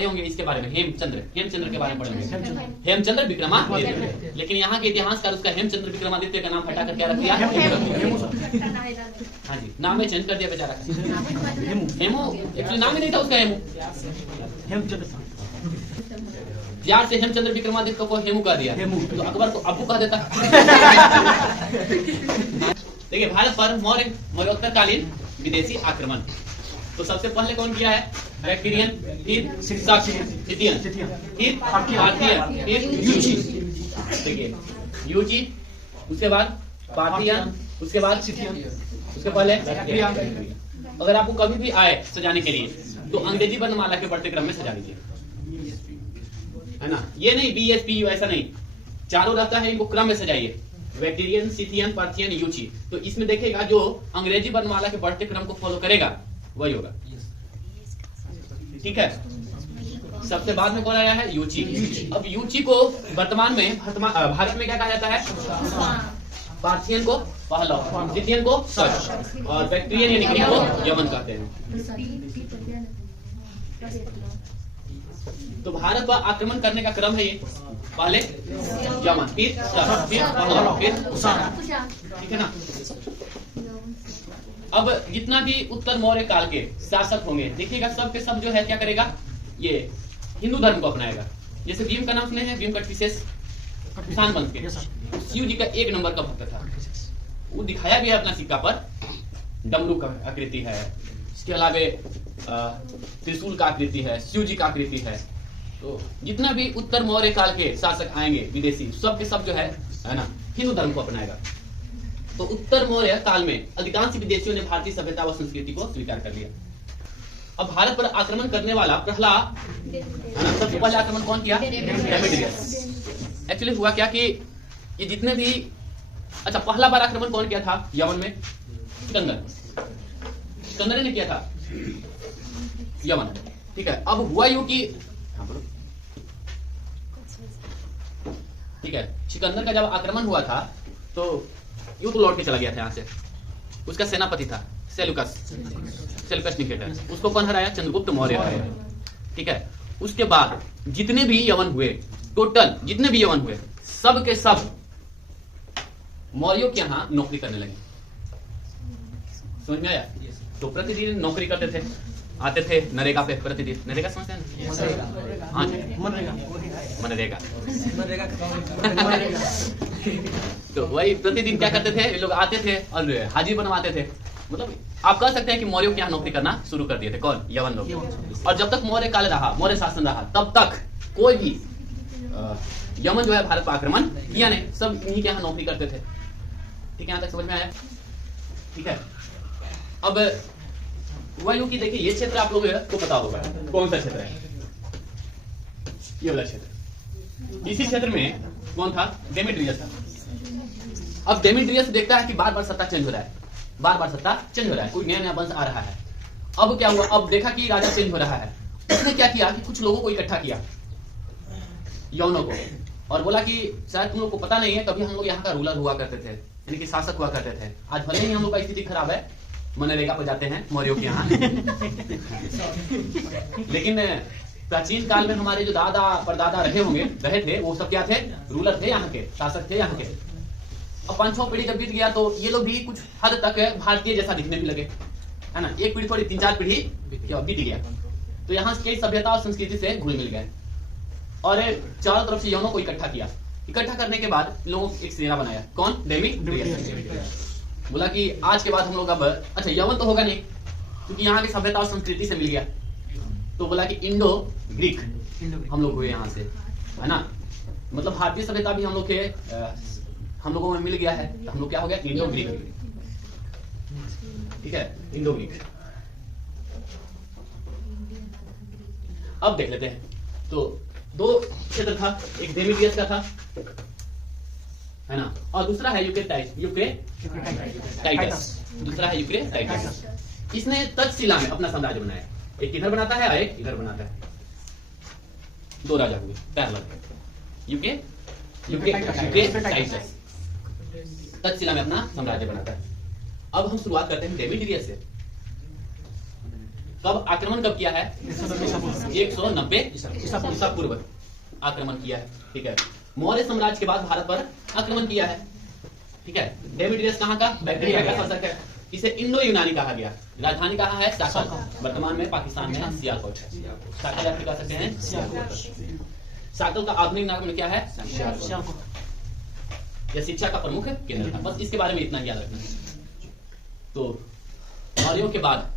पढ़े होंगे इसके बारे में, हेमचंद्र के बारे में पढ़े होंगे, हेमचंद्र विक्रमादित्य। लेकिन यहाँ के इतिहासकार उसका हेमचंद्र विक्रमादित्य का नाम हटाकर क्या रख दिया? हाँ जी, नाम में चेंज कर दिया बेचारा का। हेमू एक्चुअली नाम ही नहीं था उसका, हेमचंद्र। प्यार से हेमचंद्र विक्रमादित्य को हेमू कह दिया, तो अकबर को अबू कह देता। देखिए, भारत पर मौर्योत्तरकालीन विदेशी आक्रमण तो सबसे पहले कौन किया है? बैक्टीरियन, फिर सिथियन, फिर पार्थियन, फिर यूची। देखिए, यूची, उसके बाद पार्थियन, उसके बाद सिथियन, उसके पहले बैक्टीरियन। अगर आपको कभी भी आए सजाने के लिए तो अंग्रेजी वर्णमाला के बढ़ते क्रम में सजा लीजिए, है ना। ये नहीं BSPU ऐसा नहीं, चारों रहता है, इनको क्रम में सजाइए। Bactrian, Scythian, Parthian, Yuezhi. तो इसमें देखेगा जो अंग्रेजी वर्णमाला के बढ़ते क्रम को फॉलो करेगा वही होगा, ठीक है। सबसे बाद में कौन आया है? यूची। अब यूची को वर्तमान में भारत में क्या कहा जाता है? पार्थियन को पहला, सिथियन को सच, और बैक्टीरियन यानी ग्रीक को यमन कहते हैं। तो भारत पर आक्रमण करने का क्रम है ये, पहले यमन, फिर पहला, फिर ठीक है ना। अब जितना भी उत्तर मौर्य काल के शासक होंगे, देखिएगा सब के सब जो है क्या करेगा? ये हिंदू धर्म को अपनाएगा। जैसे भीम का नाम सुने हैं, भीम कटफिसेस किसान बन के शिव जी का 1 नंबर का भक्त था। वो दिखाया गया अपना सिक्का पर, डमरू का आकृति है, इसके अलावा त्रिशूल का आकृति है, शिव जी का आकृति है। तो जितना भी उत्तर मौर्य काल के शासक आएंगे विदेशी, सब के सब जो है ना, हिंदू धर्म को अपनाएगा। तो उत्तर मौर्य काल में अधिकांश विदेशियों ने भारतीय सभ्यता व संस्कृति को स्वीकार कर लिया। अब भारत पर आक्रमण करने वाला पहला, सबसे पहले आक्रमण कौन किया? डेमेट्रियस। एक्चुअली हुआ क्या कि ये जितने भी, अच्छा, पहला बार आक्रमण कौन किया था यमन में? सिकंदर ने किया था यमन, ठीक है। अब हुआ यूं कि, ठीक है, सिकंदर का जब आक्रमण हुआ था तो यूं तो लौट के चला गया था यहाँ से। उसका सेनापति था सेल्यूकस निकेटर, उसको कौन हराया? चंद्रगुप्त मौर्य हराया, ठीक है। उसके बाद जितने भी यमन हुए, टोटल जितने भी यमन हुए, सब के सब मौर्यों के यहाँ नौकरी करने लगे। समझ में आया? तो प्रतिदिन नौकरी करते थे, आते थे नरेगा पे प्रतिदिन। नरेगा समझते हैं? हाँ, मनरेगा। तो वही प्रतिदिन क्या करते थे, ये लोग आते थे और हाजिर बनवाते थे। मतलब आप कह सकते हैं कि मौर्यों के यहाँ नौकरी करना शुरू कर दिए थे। कौन? यवन लोग। और जब तक मौर्य काल रहा, मौर्य शासन रहा, तब तक कोई भी यमन जो है भारत पर आक्रमण किया नहीं, सब इन्हीं के यहाँ नौकरी करते थे। ठीक है, यहाँ तक समझ में आया? ठीक है। अब हुआ यूं कि देखिए, ये क्षेत्र आप लोगों को पता होगा कौन सा क्षेत्र है, ये वाला क्षेत्र। इसी क्षेत्र में कौन था? डेमेट्रियस था। अब डेमेट्रियस देखता है कि बार बार सत्ता चेंज हो रहा है, बार बार सत्ता चेंज हो रहा है, कोई नया नया वंश आ रहा है। अब क्या हुआ? अब देखा कि राजा चेंज हो रहा है, उसने क्या किया कि कुछ लोगों को इकट्ठा किया, यवनों को, और बोला कि शायद तुम लोग को पता नहीं है, कभी हम लोग यहाँ का रूलर हुआ करते थे, यानी कि शासक हुआ करते थे। आज भले ही हम लोग का स्थिति खराब है, मनरेगा पर जाते हैं मौर्यों के यहाँ लेकिन प्राचीन काल में हमारे जो दादा परदादा रहे थे, वो सब क्या थे? रूलर थे, यहाँ के शासक थे यहाँ के। अब 5-6 पीढ़ी जब बीत गया तो ये लोग भी कुछ हद तक भारतीय जैसा दिखने भी लगे, है ना। एक पीढ़ी थोड़ी 3-4 पीढ़ी बीत गया तो यहाँ की सभ्यता और संस्कृति से घुल मिल गए, और चारों तरफ से यवनों को इकट्ठा किया। इकट्ठा करने के बाद लोगों एक सेना बनाया। कौन? डेमेट्रियस। बोला कि आज के बाद हम लोग अब, अच्छा यवन तो होगा नहीं क्योंकि यहाँ की सभ्यता और संस्कृति से मिल गया, तो बोला कि इंडो ग्रीक हम लोग हुए यहाँ से, है ना। मतलब भारतीय सभ्यता भी हम लोग के हम लोगों में मिल गया है, तो हम लोग क्या हो गया? Indo Greek. ठीक है, इंडो ग्रीक। अब देख लेते हैं, तो 2 क्षेत्र था, एक डेमेट्रियस का था, है ना, और दूसरा है यूक्रेटाइटस। दूसरा है यूक्रेटाइटस। इसने तक्षशिला में अपना साम्राज्य बनाया। एक इधर बनाता है और एक इधर बनाता है, 2 राजा हुए पैरेलल। यूक्रेटाइटस तक्षशिला में अपना साम्राज्य बनाता है। अब हम शुरुआत करते हैं डेमेट्रियस से। कब आक्रमण कब किया है? 190 ईसा पूर्व आक्रमण किया है। ठीक है, मौर्य साम्राज्य के बाद भारत पर आक्रमण किया है। ठीक है, डेमिट्रियस कहाँ का? बैक्ट्रिया का शासक है। इसे इंडो यूनानी कहा गया। राजधानी कहाँ है? साकल। वर्तमान में पाकिस्तान में सियालकोट है। साकल आप कह सकते हैं सियालकोट। साकल का आधुनिक नाम क्या है? यह शिक्षा का प्रमुख केंद्र था। बस इसके बारे में इतना याद रखना। तो मौर्यों के बाद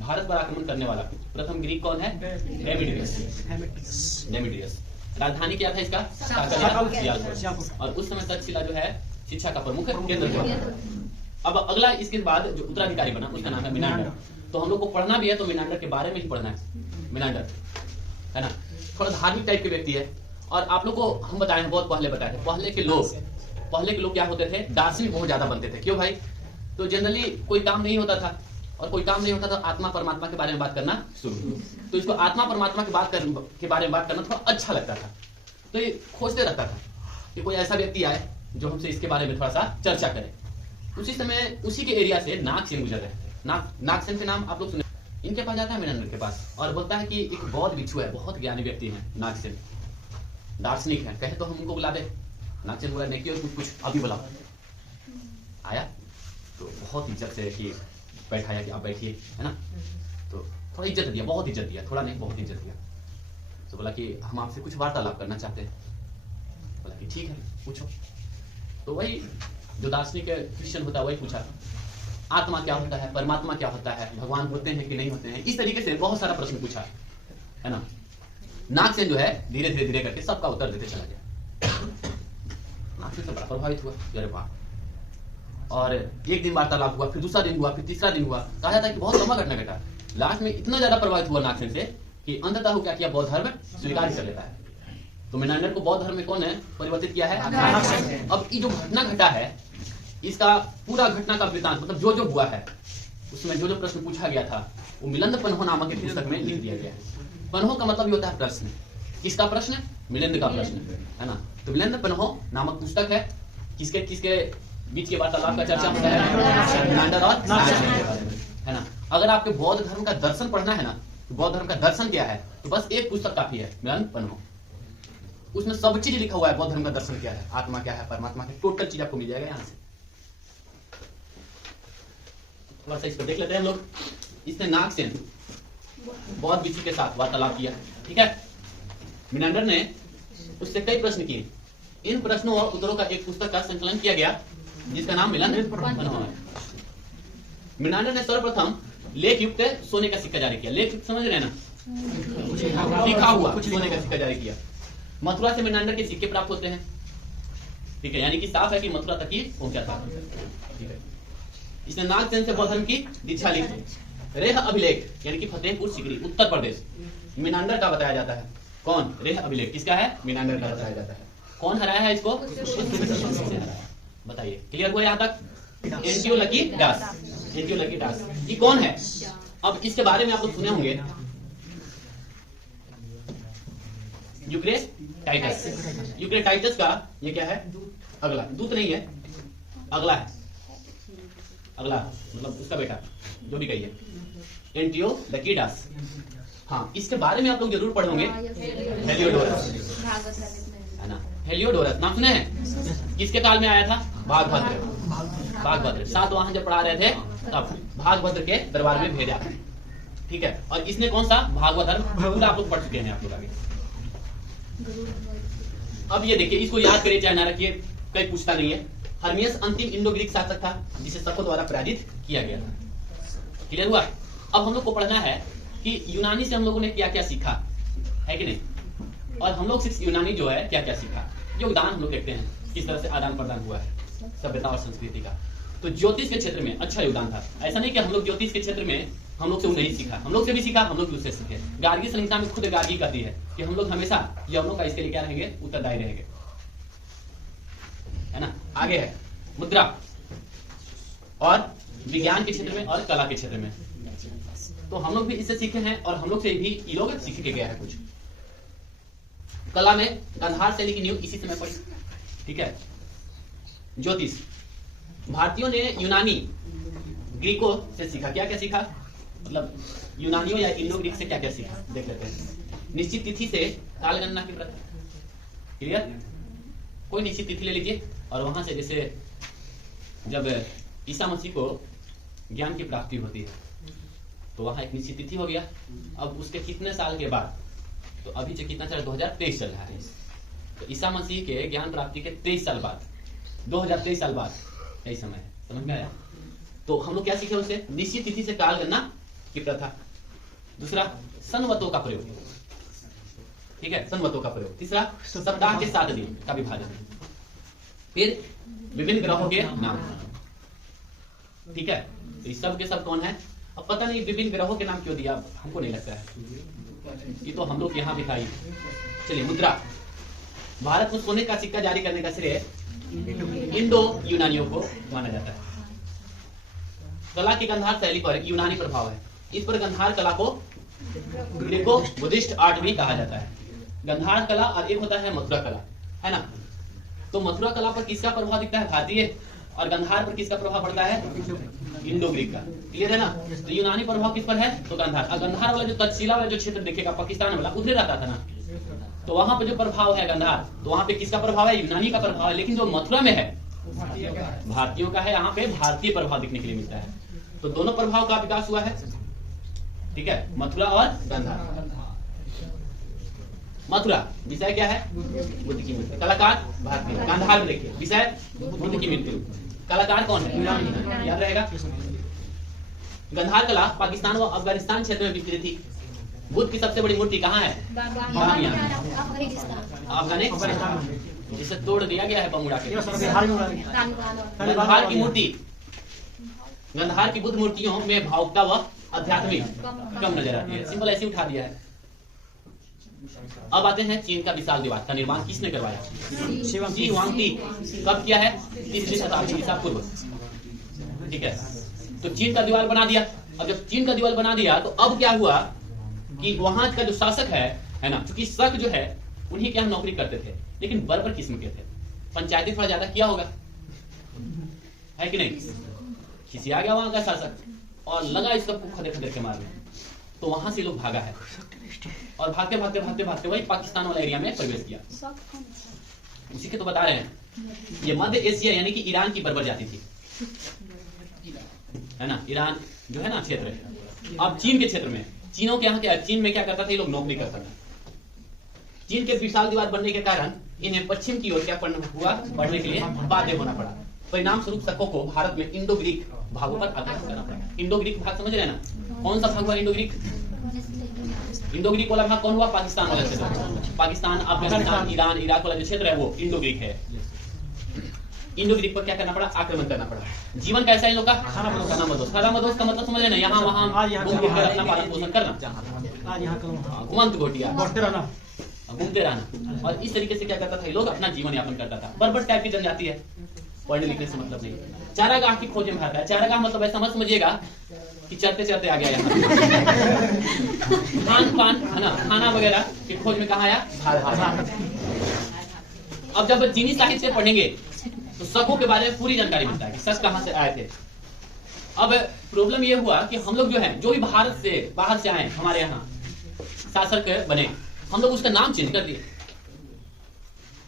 भारत पर आक्रमण करने वाला प्रथम ग्रीक कौन है? डेमिट्रियस। राजधानी क्या था इसका? साकल। और उस समय तक्षशिला जो है शिक्षा का प्रमुख केंद्र था। अब अगला इसके बाद जो उत्तराधिकारी बना उसका नाम है मिनांडर। तो हम लोग को पढ़ना भी है तो मिनांडर के बारे में ही पढ़ना है। मिनांडर है ना, थोड़ा धार्मिक टाइप के व्यक्ति है। और आप लोग को हम बताए हैं, बहुत पहले बताए थे, पहले के लोग क्या होते थे? दार्शनिक बहुत ज्यादा बनते थे। क्यों भाई? तो जनरली कोई काम नहीं होता था, और कोई काम नहीं होता तो आत्मा परमात्मा के बारे में बात करना शुरू। तो इसको आत्मा परमात्मा के बारे में बात करना थोड़ा अच्छा लगता था। तो ये खोजते रहता था कि कोई ऐसा व्यक्ति आए जो हमसे इसके बारे में थोड़ा सा चर्चा करे। उसी समय उसी के एरिया से नागसेन गुजर रहे थे। नागसेन के नाम आप लोग सुने। इनके पास जाता है मिनांडर के पास और बोलता है कि एक बौद्ध भिक्षु है, बहुत ज्ञानी व्यक्ति है नागसेन, दार्शनिक है, कहे तो हम उनको बुला दे। नागसेन बोला नहीं, क्यों कुछ अभी बुलाओ। आया तो बहुत इज्जत से कि बैठाया कि आप बैठिए, है ना। तो थोड़ा इज्जत दिया, बहुत इज्जत दिया, थोड़ा नहीं बहुत इज्जत दिया। तो बोला कि हम आपसे कुछ वार्तालाप करना चाहते हैं। बोला कि ठीक है पूछो। तो वही जो दार्शनिक क्रिश्चियन होता है वही पूछा, आत्मा क्या होता है, परमात्मा क्या होता है, भगवान होते हैं कि नहीं होते हैं, इस तरीके से बहुत सारा प्रश्न पूछा, है ना। नागसेन जो है धीरे धीरे करके सबका उत्तर देते चला गया। नागसेन से बड़ा प्रभावित हुआ, अरे वाह। और एक दिन वार्तालाप हुआ, फिर दूसरा दिन हुआ, फिर तीसरा दिन हुआ। कहा जाता है कि बहुत लंबा घटना घटा। लास्ट में इतना ज्यादा प्रभावित हुआ नागसेन से कि अंततः वो क्या किया, बौद्ध धर्म स्वीकार कर लेता है। तो मिनांडर को बौद्ध धर्म में कौन है परिवर्तित किया है? अब ये जो घटना घटा है इसका पूरा घटना का वृत्तांत, मतलब जो जो हुआ है उसमें जो जो प्रश्न पूछा गया था वो मिलिंद पन्हो नामक एक पुस्तक में लिख दिया गया है। पन्हो का मतलब ये होता है प्रश्न। किसका प्रश्न? मिलिंद का प्रश्न, है ना। तो मिलिंद पन्हो नामक पुस्तक है। किसके किसके बीच के वार्तालाप का चर्चा होता है? मिनांडर और नागसेन के बारे में, है ना। अगर आपके बौद्ध धर्म का दर्शन पढ़ना है ना, तो बौद्ध धर्म का दर्शन क्या है, तो बस एक पुस्तक काफी है, मिलिंद पन्हो। उसमें सब चीज लिखा हुआ है। बौद्ध धर्म का दर्शन क्या है, आत्मा क्या है, परमात्मा क्या है, टोटल चीज आपको मिल जाएगा यहाँ से। थोड़ा सा इसको देख लेते हैं हम लोग। इसने नागसेन बौद्ध भिक्षु के साथ वार्तालाप किया, ठीक है। मिनांडर ने उससे कई प्रश्न किए। इन प्रश्नों और उत्तरों का एक पुस्तक का संकलन किया गया जिसका नाम मिलिंद पन्हो है। मिनांडर ने सर्वप्रथम लेख युक्त सोने का सिक्का जारी किया। लेख युक्त समझ रहे हैं ना, लिखा हुआ सोने का सिक्का जारी किया। मथुरा से मिनांडर के सिक्के प्राप्त होते हैं, ठीक है, यानी कि साफ है कि मथुरा तक ही पहुंचा था, ठीक है। इसने नागसेन से बौद्ध धर्म की दीक्षा ली। रेह अभिलेख यानी कि फतेहपुर सीकरी उत्तर प्रदेश मिनांडर का बताया जाता है। कौन? रेह अभिलेख किसका है? मिनांडर का बताया जाता है। कौन हराया है इसको? बताइए, क्लियर हुआ यहाँ तक? एंटियोलकी दास। ये कौन है? अब इसके बारे में आप लोग सुने होंगे, यूक्रेस टाइटस का ये क्या है? अगला दूत नहीं है, अगला है, अगला मतलब उसका बेटा, जो भी कहिए, एंटियोलकीडास। हाँ, इसके बारे में आप लोग जरूर पढ़ोगे। हेलियोडोरस, है ना। हेलियोडोरस नाम सुने हैं? किसके काल में आया था? भागभद्र। सातवाहन जब पढ़ा रहे थे तब भागभद्र के दरबार में भेजा, ठीक है। और इसने कौन सा? भागवत धर्म पूरा आप लोग पढ़ चुके हैं आप लोग आगे। अब ये देखिए, इसको याद करिए चाहे ना रखिए, कहीं पूछता नहीं है। हर्मियस अंतिम इंडो ग्रीक शासक था जिसे शको द्वारा पराजित किया गया था। क्लियर हुआ? अब हम लोग को पढ़ना है कि यूनानी से हम लोगों ने क्या क्या सीखा है कि नहीं, और हम लोग सिर्फ यूनानी जो है क्या क्या सीखा, योगदान हम लोग देखते हैं किस तरह से आदान प्रदान हुआ है सभ्यता और संस्कृति का। तो ज्योतिष के क्षेत्र में अच्छा योगदान था। ऐसा नहीं कि हम लोग ज्योतिष के क्षेत्र में हम लोग से नहीं सीखा, हम लोग से भी सीखा, हम लोग भी उससे सीखे। गार्गी संहिता में खुद गार्गी कहती है कि हम लोग हमेशा यवनों का इसके लिए क्या रहेंगे? उत्तरदायी रहेंगे, है ना। आगे है मुद्रा और विज्ञान के क्षेत्र में और कला के क्षेत्र में। तो हम लोग भी इससे सीखे हैं और हम लोग से भी ये लोग सीख के गया है कुछ। कला में गांधार शैली की नींव इसी समय पड़ी, ठीक है। ज्योतिष भारतीयों ने यूनानी ग्रीकों से सीखा। क्या क्या सीखा? मतलब यूनानियों या इंडो ग्रीक से क्या क्या सीखा देख लेते हैं। निश्चित तिथि से काल गणना की प्रथा, क्लियर। कोई निश्चित तिथि ले लीजिए और वहां से जैसे जब ईसा मसीह को ज्ञान की प्राप्ति होती है तो वहां एक निश्चित तिथि हो गया। अब उसके कितने साल के बाद, तो अभी से कितना चल 2023 चल रहा है, तो ईसा मसीह के ज्ञान प्राप्ति के 23 साल बाद, 2023 साल बाद यही समय है, समझ में आया। तो हम लोग क्या सीखे उससे, निश्चित तिथि से काल गणना की प्रथा। दूसरा संवतों का प्रयोग, ठीक है, संवतों का प्रयोग। तीसरा सप्ताह के 7 दिन का विभाजन। फिर विभिन्न ग्रहों के नाम, ठीक है। तो इस सब के सब कौन है, अब पता नहीं विभिन्न ग्रहों के नाम क्यों दिया, हमको नहीं लगता है, ये तो हम लोग यहाँ दिखाई। चलिए मुद्रा, भारत में सोने का सिक्का जारी करने का श्रेय इंडो यूनानियों को माना जाता है। कला की गंधार शैली पर यूनानी प्रभाव है। इस पर गंधार कला को ग्रीको बुद्धिस्ट आर्ट भी कहा जाता है। गंधार कला और एक होता है मथुरा कला, है ना। तो मथुरा कला पर किसका प्रभाव दिखता है, भारतीय, और गंधार पर किसका प्रभाव पड़ता है, इंडो ग्रीक का, क्लियर है ना। तो यूनानी प्रभाव किस पर है, तो गंधार। और गंधार वाला जो तक्षशिला वाला जो क्षेत्र देखेगा पाकिस्तान वाला, उधर रहता था ना, तो वहां पे जो प्रभाव है गंधार, तो वहां पे किसका प्रभाव है, यूनानी का प्रभाव है। लेकिन जो मथुरा में है भारतीयों का है, यहाँ पे भारतीय प्रभाव दिखने के लिए मिलता है। तो दोनों प्रभाव का विकास हुआ है, ठीक है, मथुरा और गंधार। मथुरा विषय क्या है, बुद्ध की मूर्ति, कलाकार भारतीय। गांधार में देखिए विषय बुद्ध की मूर्ति, कलाकार कौन है, यूनानी, याद रहेगा। गंधार कला पाकिस्तान व अफगानिस्तान क्षेत्र में विकसित थी। बुद्ध की सबसे बड़ी मूर्ति कहाँ है, अफगानिस्तान, जिसे तोड़ दिया गया है बम उड़ा के। गंधार की मूर्ति, गंधार की बुद्ध मूर्तियों में भावुकता व आध्यात्मिक कम नजर आती है। सिंपल ऐसे उठा दिया है। अब आते हैं चीन का विशाल दीवार का निर्माण किसने करवाया, शी हुआंगटी। कब किया है, 3वीं शताब्दी ईसा पूर्व, ठीक है। तो चीन का दीवार बना दिया। अब जब चीन का दीवार बना दिया तो अब क्या हुआ कि वहां का जो शासक है ना, क्योंकि शक जो है उन्हीं के यहाँ नौकरी करते थे, लेकिन बर्बर किस्म के थे, पंचायती थोड़ा ज्यादा किया होगा, है कि नहीं। खिसिया गया वहां का शासक और लगा इस सबको खदे खदे के मारने, तो वहां से लोग भागा है और भागते भागते भागते भागते वही पाकिस्तान वाला एरिया में प्रवेश किया। उसी के तो बता रहे हैं, ये मध्य एशिया यानी कि ईरान की बर्बर जाती थी, है ना, ईरान जो है ना क्षेत्र। अब चीन के क्षेत्र में, चीनों के यहाँ क्या, चीन में क्या करता था, ये लोग नौकरी करता था। चीन के विशाल दीवार बनने के कारण इन्हें पश्चिम की ओर क्या हुआ, बढ़ने के लिए बाध्य होना पड़ा। परिणाम स्वरूप शकों को भारत में इंडो ग्रीक भागों पर आक्रमण करना पड़ा। इंडो ग्रीक भाग समझ रहे हैं ना, कौन सा भाग हुआ इंडो ग्रीक, इंडो ग्रीक वाला भाग कौन हुआ, पाकिस्तान वाला क्षेत्र, पाकिस्तान, अफगानिस्तान, ईरान, इराक वाला जो क्षेत्र है वो इंडो ग्रीक है। इंडो ग्रीक पर क्या करना पड़ा, आक्रमण करना पड़ा। जीवन कैसा है इन लोग का, खाना मदोस। खाना मदोस का मतलब समझ रहे ना, यहाँ वहाँ अपना पालन पोषण करना, घुमंत घोटिया घूमते रहना, और इस तरीके से क्या करता था ये लोग अपना जीवन यापन करता था। बर्बर टाइप की जनजाति है, पढ़ने लिखने से मतलब नहीं। चारागाह की खोज में भारत है। चारागाह मतलब ऐसा मत समझिएगा कि चलते चलते आ गया यहाँ, खान पान है ना, खाना वगैरह की खोज में कहाँ आया, भारत। अब जब चीनी साहित्य पढ़ेंगे तो शकों के बारे में पूरी जानकारी मिलता है कि शक कहाँ से आए थे। अब प्रॉब्लम ये हुआ कि हम लोग जो है, जो भी भारत से बाहर से आए हमारे यहाँ शासक बने, हम लोग उसका नाम चेंज कर दिए,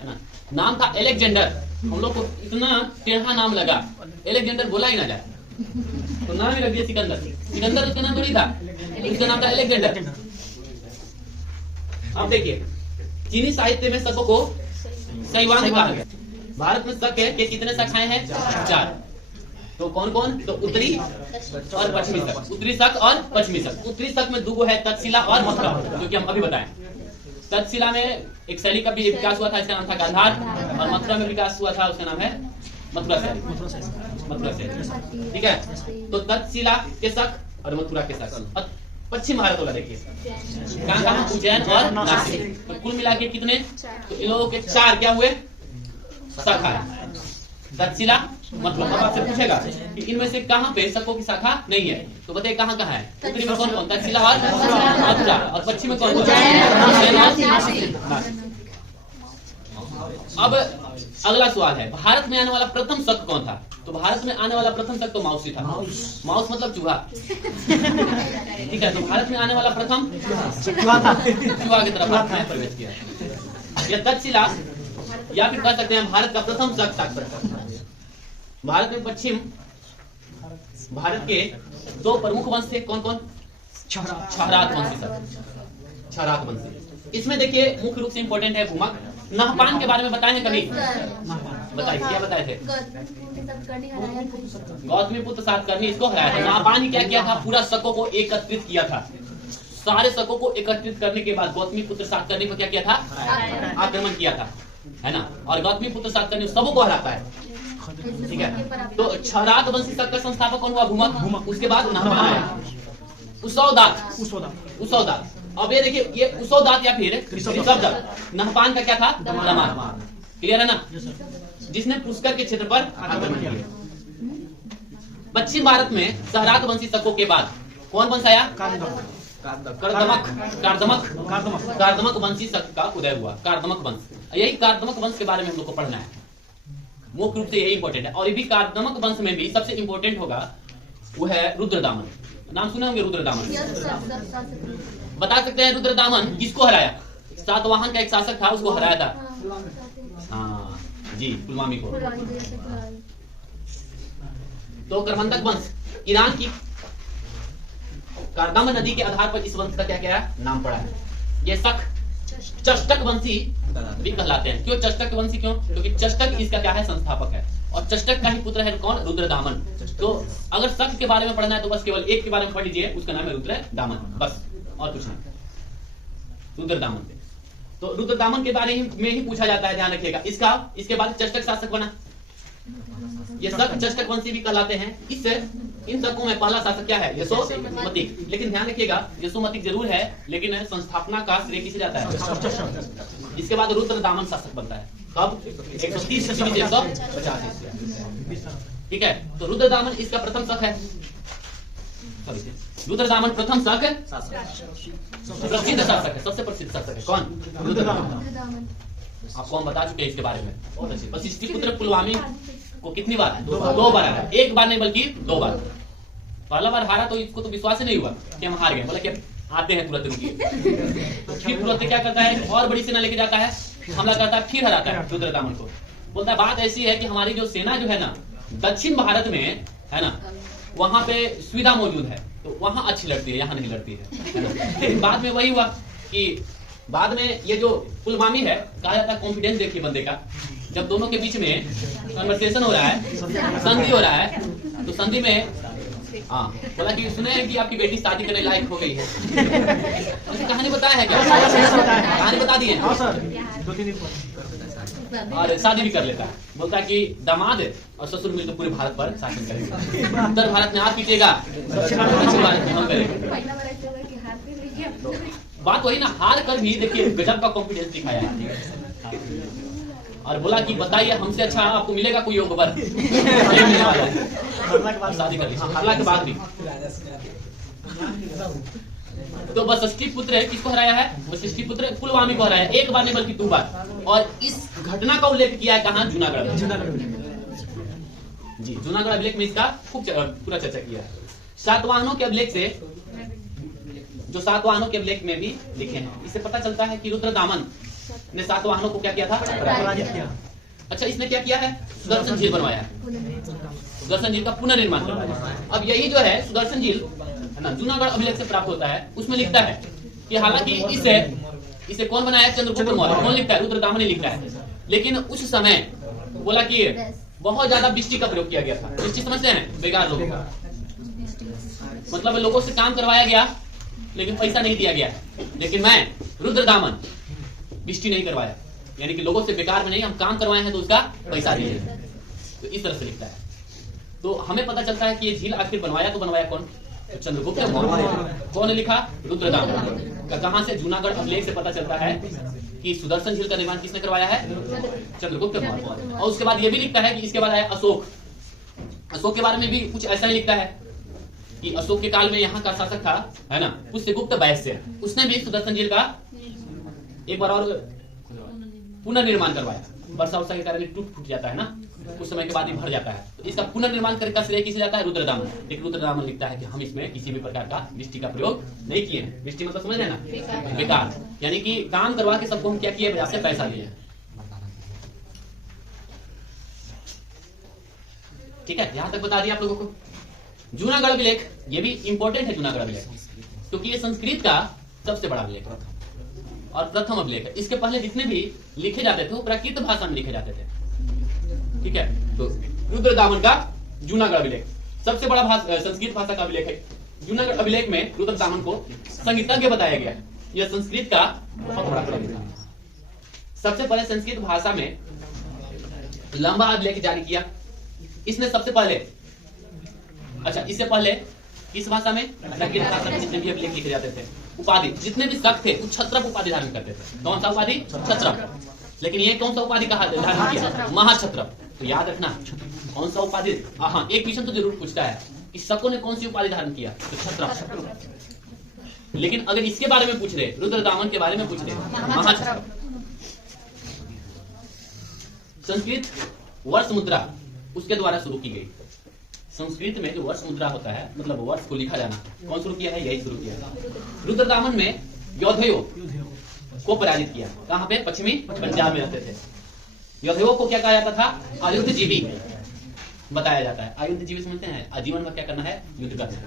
है ना। नाम था एलेक्जेंडर, हम लोग को इतना टेढ़ा नाम लगा, एलेक्जेंडर बोला ही ना जाए, तो नाम ही लग दिया सिकंदर। सिकंदर उसका नाम थोड़ी था, उसका नाम था एलेक्जेंडर। अब देखिए चीनी साहित्य में शकों को शैवांग कहा गया। भारत में शक है कि कितने शाखाएं हैं, 4। तो कौन कौन, तो उत्तरी और पश्चिमी शक, उत्तरी शक और पश्चिमी शक। उत्तरी शक में 2 है, तक्षशिला और मथुरा, जो कि हम अभी बताएं। तक्षशिला में एक शैली का भी विकास हुआ था, इसका नाम था गांधार, और मथुरा में विकास हुआ था, उसका नाम है मथुरा शैली, ठीक है। तो तक्षशिला के शक और मथुरा के शक। और पश्चिम भारत वाला देखिए कहाँ कहाँ, उज्जैन और नासिक। तो कुल मिला के कितने, तो इन लोगों के 4 क्या हुए, शाखा है, तक्षशिला, मथुरा। अब आपसे पूछेगा कि इनमें से कहाँ पे शकों की शाखा नहीं है, तो बताइए कहाँ कहाँ है। उत्तरी में कौन कौन, तक्षशिला और मथुरा, और पश्चिम में कौन कौन। अब अगला सवाल है, भारत में आने वाला प्रथम शक कौन था, तो भारत में आने वाला प्रथम शक तो माउस ही था। माउस मतलब चूहा, ठीक है। तो भारत में आने वाला प्रथम चूहा की तरफ भारत में प्रवेश किया। यह तक्षशिला या फिर कह सकते हैं भारत का प्रथम शक साक्षरता। भारत में पश्चिम भारत के दो प्रमुख वंश थे, कौन कौन? क्षहरात वंशी शक, क्षहरात वंशी। इसमें देखिए मुख्य रूप से इंपॉर्टेंट है भूमक। नहपान के बारे में बताए हैं कभी? बताइए, क्या बताए थे? गौतमी पुत्र सातकर्णी इसको हराया था। नहपान क्या किया था? पूरा शकों को एकत्रित किया था। सारे शकों को एकत्रित करने के बाद गौतमी पुत्र सातकर्णी को क्या किया था? आक्रमण किया था, है ना। और गौतमी पुत्र सातकर्णी सबों को हराता है, ठीक है। तो क्षहरात वंशी शक का संस्थापक कौन हुआ? भूमक। उसके बाद नहपान आया। उसौदात। अब ये देखिए, ये उसौदात या फिर ऋषभदत्त। नहपान का क्या था? दमाद। क्लियर है ना? जिसने पुष्कर के क्षेत्र पर आक्रमण किया। पश्चिम भारत में क्षहरात वंशी शकों के बाद कौन वंश आया? कार्दमक वंशी शक का उदय हुआ। कार्दमक वंश, यही कार्दमक वंश के बारे में हम लोग को पढ़ना है। मुख्य रूप से यही इंपॉर्टेंट है। और ये भी कार्दमक वंश में भी सबसे इंपॉर्टेंट होगा वो है रुद्रदामन। नाम सुने होंगे रुद्रदामन? बता सकते हैं रुद्रदामन किसको हराया? सातवाहन का एक शासक था, उसको हराया था। हाँ जी, पुलवामी को। तो करमंडक वंश, ईरान की कार्दम नदी के आधार पर इस वंश का क्या क्या नाम पड़ा है? ये शक चष्टक वंशी भी कहलाते हैं। क्यों चष्टक वंशी? क्यों? क्योंकि चष्टक इसका क्या है? संस्थापक है। और चष्टक का ही पुत्र है कौन? रुद्रदामन। तो अगर शक के बारे में पढ़ना है तो बस केवल एक के बारे में पढ़ लीजिए, उसका नाम है रुद्रदामन, बस, और कुछ नहीं। रुद्रदामन। तो रुद्रदामन के बारे में ही पूछा जाता है, ध्यान रखिएगा। इसके बाद चष्टक शासक बना। ये शक चष्टक वंशी भी कहलाते हैं। इससे इन शकों में पहला शासक क्या है? यशोमतिक। लेकिन ध्यान रखिएगा, यशोमतिक जरूर है लेकिन संस्थापना का श्रेय किसे जाता है? इसके बाद रुद्रदामन शासक बनता है। कब? 130 से 150, ठीक है। तो रुद्रदामन इसका प्रथम शक है। रुद्रदामन प्रथम शक, प्रसिद्ध शासक है, सबसे प्रसिद्ध शासक है। कौन? रुद्रदामन। आपको हम बता चुके हैं इसके बारे में। वशिष्ठिपुत्र पुलवामी को कितनी बार? 2 बार हारा। एक बार नहीं बल्कि 2 बार। पहला बार हारा तो इसको तो विश्वास ही नहीं हुआ कि हम हार गए, बोला कि आते हैं तुरंत रुकिए। तो फिर तुरंत क्या करता है? और बड़ी सेना लेके जाता है, हमला करता है, फिर हराता है रुद्रदामन को। बोलता है बात ऐसी है कि हमारी जो सेना जो है ना दक्षिण भारत में है ना, वहां पे सुविधा मौजूद है, तो वहां अच्छी लड़ती है, यहाँ नहीं लड़ती है। फिर बाद में वही हुआ कि बाद में ये जो पुलवामी है, कहा जाता है कॉन्फिडेंस देखिए बंदे का। जब दोनों के बीच में कन्वर्सेशन हो रहा है, संधि हो रहा है, तो संधि में हाँ बोला कि सुने हैं कि आपकी बेटी शादी करने लायक हो गई है। उसे कहानी बताया है क्या? कहानी बता दी है और शादी भी कर लेता है। बोलता है कि दामाद और ससुर मिलकर पूरे भारत पर शासन करेगा। उत्तर भारत में आप पीटेगा, दक्षिण भारत में हम करेंगे। बात वही ना, हार कर भी देखिए गजब का कॉन्फिडेंस दिखाया है। और बोला कि बताइए हमसे अच्छा आपको मिलेगा कोई योग वर? मिलने वाला है। शादी कर ली, हारला के बाद भी। तो वशिष्ठिपुत्र किसको हराया है? वशिष्ठिपुत्र पुलवामी को हराया, एक बार नहीं बल्कि 2 बार। और इस घटना का उल्लेख किया है कहाँ? जूनागढ़ जी, जूनागढ़ अभिलेख में इसका खूब पूरा चर्चा किया है। सातवाहनों के अभिलेख से, जो सातवाहनों के अभिलेख में भी लिखे हैं, इससे पता चलता है कि रुद्रदामन ने सातवाहनों को क्या किया था? पराजित किया। अच्छा, इसने क्या किया है? सुदर्शन झील बनवाया है, सुदर्शन झील का पुनर्निर्माण करवाया। अब यही जो है सुदर्शन झील है ना, जूनागढ़ अभिलेख से प्राप्त होता है। उसमें लिखता है कि हालांकि इसे कौन बनाया? चंद्रगुप्त मौर्य। कौन लिखता है? रुद्रदामन ने लिखा है। लेकिन उस समय बोला कि बहुत ज्यादा बिजली का प्रयोग किया गया था। बिजली समझते हैं? बेकार लोगों का, मतलब लोगों से काम करवाया गया लेकिन पैसा नहीं दिया गया। लेकिन मैं रुद्रदामन बिजली नहीं करवाया, यानी कि लोगों से बेकार में नहीं, हम काम करवाए हैं तो उसका पैसा दीजिए। तो इस तरह से लिखता है। तो हमें पता चलता है कि ये झील आखिर बनवाया तो बनवाया कौन? चंद्रगुप्त मौर्य। कौन ने लिखा? रुद्रदामन। कहां से? जूनागढ़ अभिलेख से पता चलता है कि सुदर्शन झील का निर्माण किसने करवाया है? चंद्रगुप्त मौर्य। और उसके बाद ये भी लिखता है कि इसके बाद आया अशोक। अशोक के बारे में भी कुछ ऐसा ही लिखता है कि अशोक के काल में यहाँ का शासक था, है ना, पुष्यगुप्त वैश्य। उसने भी सुदर्शन झील का एक बार और पुनर्निर्माण करवाया। वर्षा वर्षा के कारण टूट फूट जाता है ना, कुछ समय के बाद ही भर जाता है। तो इसका पुनर्निर्माण करने का श्रेय किसे जाता है? रुद्रदामन। लेकिन रुद्रदामन लिखता है कि हम इसमें किसी भी प्रकार का दृष्टि का प्रयोग नहीं किए हैं। दृष्टि मतलब समझ रहे हैं ना, बेकार, यानी कि काम करवा के सबको हम क्या किए, बाजार से पैसा लिए। ठीक है, यहां तक बता दिया आप लोगों को। जूनागढ़ अभिलेख, ये भी इंपॉर्टेंट है जूनागढ़ अभिलेख, क्योंकि ये संस्कृत का सबसे बड़ा अभिलेख और प्रथम अभिलेख है। इसके पहले जितने भी लिखे जाते थे वो प्राकृत भाषा में लिखे जाते थे। ठीक है, तो रुद्रदामन का जूनागढ़ अभिलेख सबसे बड़ा संस्कृत भाषा का अभिलेख है। जूनागढ़ अभिलेख में रुद्रदामन को संगीतज्ञ बताया गया। यह संस्कृत का बहुत बड़ा अभिलेख है। सबसे पहले संस्कृत भाषा में लंबा अभिलेख जारी किया इसने सबसे पहले। अच्छा, इससे पहले किस भाषा में? संस्कृत भाषा में जितने भी अभिलेख लिखे जाते थे, उपाधि जितने भी शक थे वो क्षत्रप उपाधि धारण करते थे। कौन सा उपाधि? क्षत्रप। लेकिन ये कौन सा उपाधि कहा धारण किया? महाक्षत्रप। तो याद रखना कौन सा उपाधि। हाँ, एक क्वेश्चन तो जरूर पूछता है कि शकों ने कौन सी उपाधि धारण किया? तो क्षत्रप। लेकिन अगर इसके बारे में पूछ रहे, रुद्रदामन के बारे में पूछ रहे, महाक्षत्रप। संस्कृत वर्ष मुद्रा उसके द्वारा शुरू की गई। संस्कृत में जो वर्ष मुद्रा होता है, मतलब वर्ष को लिखा जाना, कौन शुरू किया है? यही शुरू किया है। रुद्रदामन में योद्धयों को पराजित किया। कहां पे? पश्चिमी पंजाब में रहते थे। योद्धयों को क्या कहा जाता था? आयुधजीवी बताया जाता है। आयुधजीवी समझते हैं? आजीवन में क्या करना है? युद्ध करना है।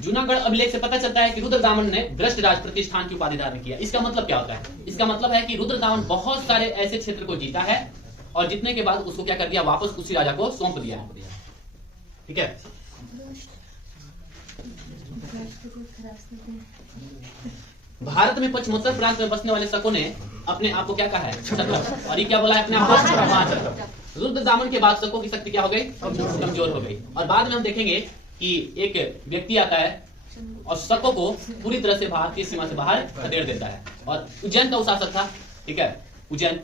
जूनागढ़ अभिलेख से पता चलता है कि रुद्रदामन ने भ्रष्टराज प्रतिष्ठान की उपाधि धारण किया। इसका मतलब क्या होता है? इसका मतलब है कि रुद्रदामन बहुत सारे ऐसे क्षेत्र को जीता है और जीतने के बाद उसको क्या कर दिया? वापस उसी राजा को सौंप दिया। ठीक है, भारत में पश्चिमोत्तर प्रांत में बसने वाले शकों ने अपने आप को क्या कहा है? क्षत्रप। और ये क्या बोला है अपने आप को? महाक्षत्रप। रुद्रदामन के बाद शकों की शक्ति क्या हो गई? कमजोर हो गई। और बाद में हम देखेंगे कि एक व्यक्ति आता है और शकों को पूरी तरह से भारतीय सीमा से बाहर खदेड़ देता है। और उज्जैन का शासक था, ठीक है, उज्जैन,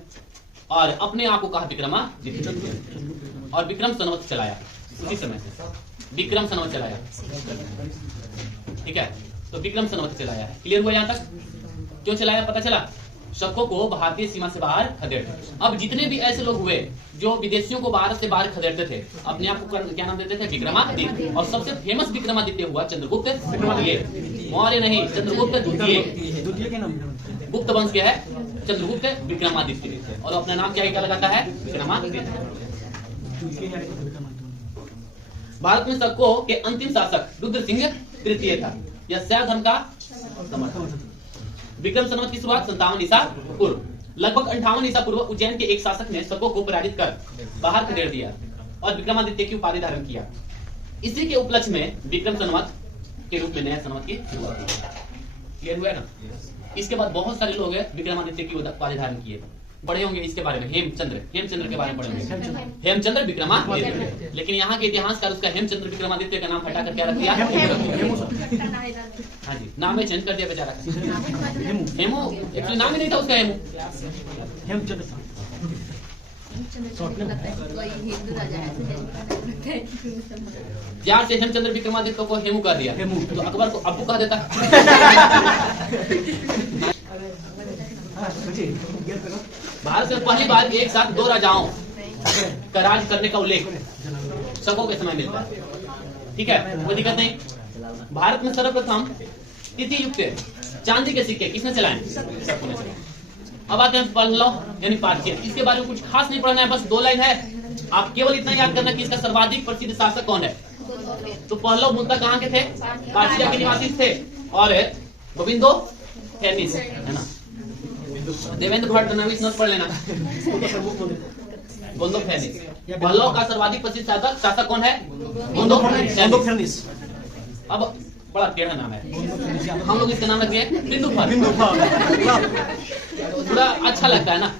और अपने आप को कहा विक्रमादित्य। और विक्रम संवत चलाया उसी समय से। विक्रम संवत चलाया, ठीक है, तो विक्रम संवत चलाया। क्लियर हुआ? यहां तक क्यों चलाया पता चला? शकों को भारतीय सीमा से बाहर खदेड़ते। अब जितने भी ऐसे लोग हुए जो विदेशियों को भारत से बाहर खदेड़ते थे, अपने आप को क्या नाम देते थे? विक्रमादित्य। और सबसे फेमस विक्रमादित्य हुआ चंद्रगुप्त द्वितीय। मौर्य नहीं, चंद्रगुप्त द्वितीय। गुप्त वंश क्या है? चंद्रगुप्त विक्रमादित्य। और अपना नाम क्या लगाता है? विक्रमादित्य। भारत में शकों के अंतिम शासक रुद्र सिंह तृतीय था। यह शैव धर्म का समर्थक। विक्रम संवत की शुरुआत 57 ईसा पूर्व, लगभग 58 ईसा पूर्व उज्जैन के एक शासक ने शकों को पराजित कर बाहर खदेड़ दिया और विक्रमादित्य की उपाधि धारण किया। इसी के उपलक्ष्य में विक्रम संवत के रूप में नया संवत की शुरुआत हुई। क्लियर हुआ ना? इसके बाद बहुत सारे लोग विक्रमादित्य की उपाधि धारण किए। पढ़े होंगे इसके बारे में, हेमचंद्र के बारे में पढ़े होंगे। हेमचंद्र विक्रमादित्य। लेकिन यहाँ के इतिहासकार उसका हेमचंद्र विक्रमादित्य का नाम हटाकर क्या रख दिया? हाँ जी, नाम में चेंज कर दिया बेचारा। हेमू एक्चुअली नाम ही नहीं था उसका। हेमचंद्र प्यार से हेमचंद्र विक्रमादित्य को हेमू कर दिया, तो अकबर को अब्बू कह देता। भारत में पहली बार एक साथ दो राजाओं का राज करने का उल्लेख शकों के समय मिलता है। ठीक है, कोई दिक्कत नहीं। भारत में सर्वप्रथम तिथि युक्त चांदी के सिक्के किसने चलाए? शकों ने चलाए। अब आते हैं पहलव यानी पार्थियन। इसके बारे में कुछ खास नहीं पढ़ना है, बस 2 लाइन है। आप केवल इतना याद करना कि इसका सर्वाधिक प्रसिद्ध शासक कौन है। तो पहलव मूलतः कहाँ के थे? पार्थिया के निवासी थे। और गोविंदो फैनिस है ना, देवेंद्र फडणवीस नोट पढ़ लेना। गोविंदो फैनिस। पहलव का सर्वाधिक प्रसिद्ध शासक कौन है? गोविंदो फैनिस। अब बड़ा टेढ़ा नाम है, हम लोग इसका नाम रखिए बिंदुफर। थोड़ा अच्छा लगता है ना,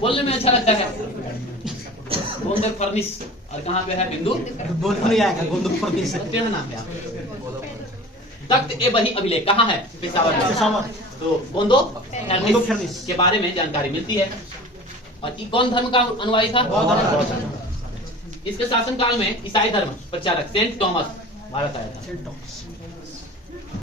बोलने में अच्छा लगता है। गोविंदो फर्निस। और कहाँ पे है? बिंदु फर्निस। टेढ़ा नाम है। तख्त ए बही अभिलेख कहाँ है? पेशावर में। तो गोविंदो फर्निस के बारे में जानकारी मिलती है। और कौन धर्म का अनुयायी था? इसके शासनकाल में ईसाई धर्म प्रचारक सेंट थॉमस भारत आया था।